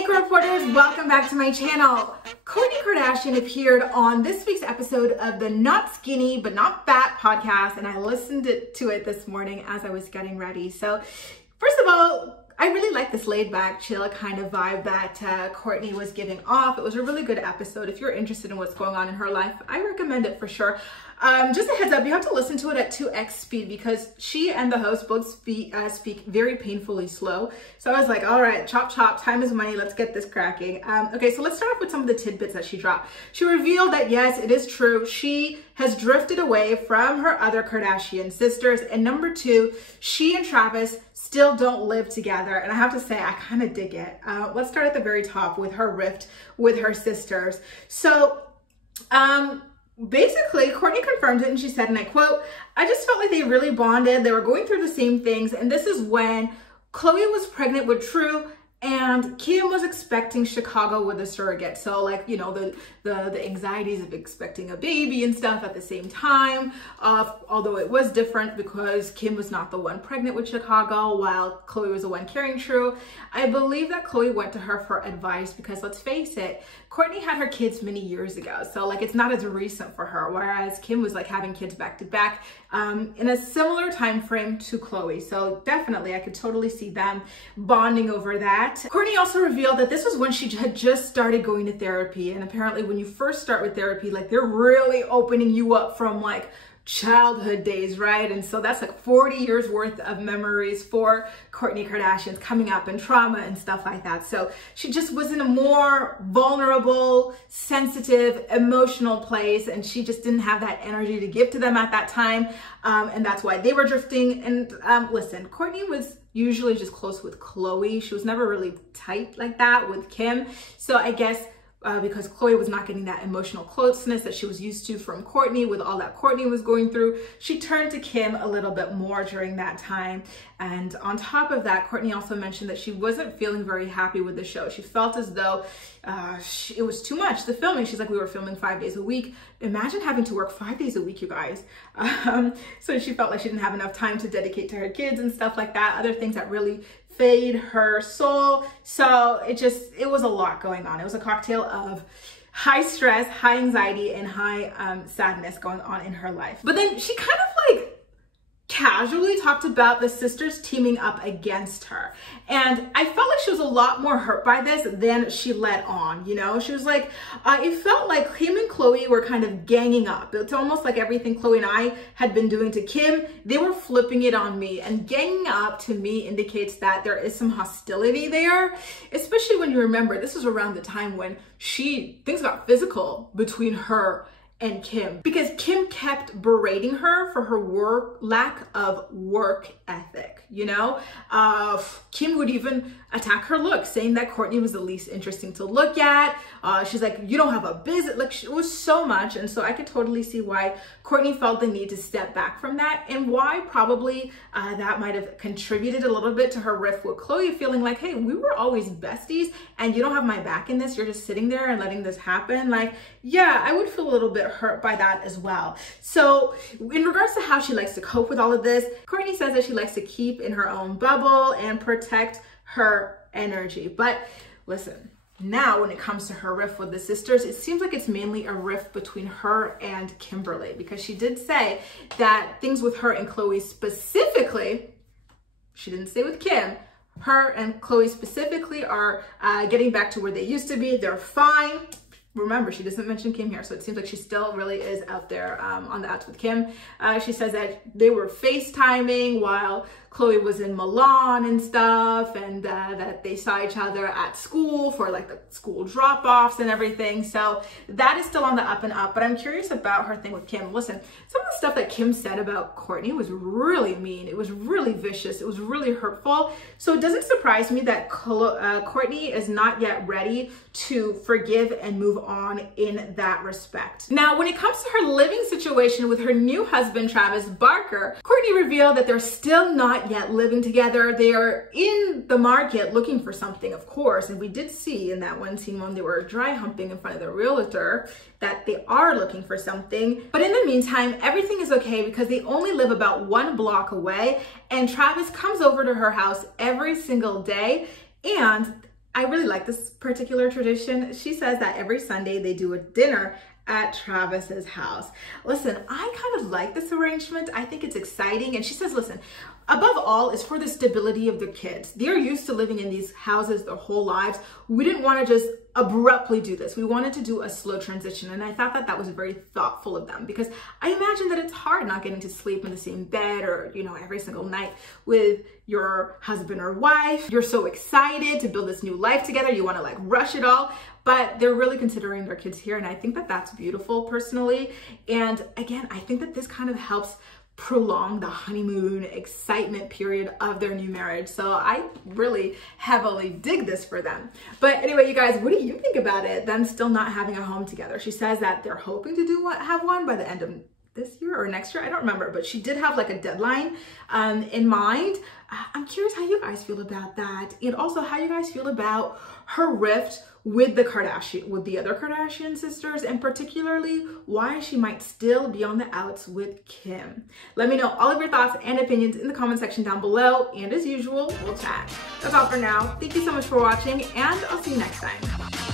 Hey reporters, welcome back to my channel. Kourtney Kardashian appeared on this week's episode of the Not Skinny But Not Fat podcast, and I listened to it this morning as I was getting ready. So first of all, I really like this laid back, chill kind of vibe that Kourtney was giving off. It was a really good episode. If you're interested in what's going on in her life, I recommend it for sure. Just a heads up, you have to listen to it at 2x speed because she and the host both speak very painfully slow. So I was like, all right, chop chop, time is money, let's get this cracking. Okay, so let's start off with some of the tidbits that she dropped. She revealed that yes, it is true, she has drifted away from her other Kardashian sisters. And number two, she and Travis still don't live together. And I have to say, I kind of dig it. Let's start at the very top with her rift with her sisters. So, basically, Kourtney confirmed it and she said, and I quote, "I just felt like they really bonded. They were going through the same things. And this is when Khloe was pregnant with True and Kim was expecting Chicago with a surrogate." So like, you know, the anxieties of expecting a baby and stuff at the same time. Although it was different because Kim was not the one pregnant with Chicago while Khloe was the one carrying True. I believe that Khloe went to her for advice because let's face it, Kourtney had her kids many years ago. So like, it's not as recent for her. Whereas Kim was like having kids back to back in a similar time frame to Khloe. So definitely, I could totally see them bonding over that. Kourtney also revealed that this was when she had just started going to therapy. And apparently when you first start with therapy, like they're really opening you up from like childhood days, right? And so that's like 40 years worth of memories for Kourtney Kardashian coming up and trauma and stuff like that. So she just was in a more vulnerable, sensitive, emotional place, and she just didn't have that energy to give to them at that time. And that's why they were drifting. And listen, Kourtney was usually just close with Khloe. She was never really tight like that with Kim. So I guess because Khloe was not getting that emotional closeness that she was used to from Kourtney with all that Kourtney was going through, she turned to Kim a little bit more during that time. And on top of that, Kourtney also mentioned that she wasn't feeling very happy with the show. She felt as though it was too much, the filming. She's like, we were filming 5 days a week. Imagine having to work 5 days a week, you guys. So she felt like she didn't have enough time to dedicate to her kids and stuff like that, other things that really fade her soul. So it was a lot going on. It was a cocktail of high stress, high anxiety, and high sadness going on in her life. But then she kind of like casually talked about the sisters teaming up against her. And I felt like she was a lot more hurt by this than she let on, you know? She was like, it felt like Kim and Khloe were kind of ganging up. It's almost like everything Khloe and I had been doing to Kim, they were flipping it on me. And ganging up to me indicates that there is some hostility there, especially when you remember this was around the time when things got physical between her and Kim, because Kim kept berating her for her lack of work ethic, you know? Kim would even attack her look, saying that Kourtney was the least interesting to look at. She's like, you don't have a business. Like, it was so much. And so I could totally see why Kourtney felt the need to step back from that, and why probably that might have contributed a little bit to her rift with Khloe, feeling like, hey, we were always besties and you don't have my back in this. You're just sitting there and letting this happen. Like, yeah, I would feel a little bit hurt by that as well. So in regards to how she likes to cope with all of this, Kourtney says that she likes to keep in her own bubble and protect her energy. But listen, now when it comes to her rift with the sisters, it seems like it's mainly a rift between her and Kimberly, because she did say that things with her and Khloe specifically, she didn't say with Kim, her and Khloe specifically are getting back to where they used to be. They're fine. Remember, she doesn't mention Kim here, so it seems like she still really is out there on the outs with Kim. She says that they were FaceTiming while Khloe was in Milan and stuff, and that they saw each other at school for like the school drop-offs and everything. So that is still on the up and up, but I'm curious about her thing with Kim. Listen, some of the stuff that Kim said about Kourtney was really mean. It was really vicious. It was really hurtful. So it doesn't surprise me that Kourtney is not yet ready to forgive and move on in that respect. Now, when it comes to her living situation with her new husband, Travis Barker, Kourtney revealed that they're still not yet living together. They are in the market looking for something, of course. And we did see in that one scene when they were dry humping in front of the realtor that they are looking for something. But in the meantime, everything is okay because they only live about 1 block away, and Travis comes over to her house every single day, and I really like this particular tradition. She says that every Sunday they do a dinner at Travis's house. Listen, I kind of like this arrangement. I think it's exciting. And she says, listen, above all is for the stability of the kids. They're used to living in these houses their whole lives. We didn't want to just abruptly do this. We wanted to do a slow transition. And I thought that that was very thoughtful of them, because I imagine that it's hard not getting to sleep in the same bed or, you know, every single night with your husband or wife. You're so excited to build this new life together. You want to like rush it all, but they're really considering their kids here. And I think that that's beautiful personally. And again, I think that this kind of helps prolong the honeymoon excitement period of their new marriage. So I really heavily dig this for them. But anyway, you guys, what do you think about it? Them still not having a home together. She says that they're hoping to have one by the end of this year or next year. I don't remember, but she did have like a deadline in mind. I'm curious how you guys feel about that, and also how you guys feel about her rift with the other Kardashian sisters, and particularly why she might still be on the outs with Kim. Let me know all of your thoughts and opinions in the comment section down below, and as usual, we'll chat. That's all for now. Thank you so much for watching, and I'll see you next time.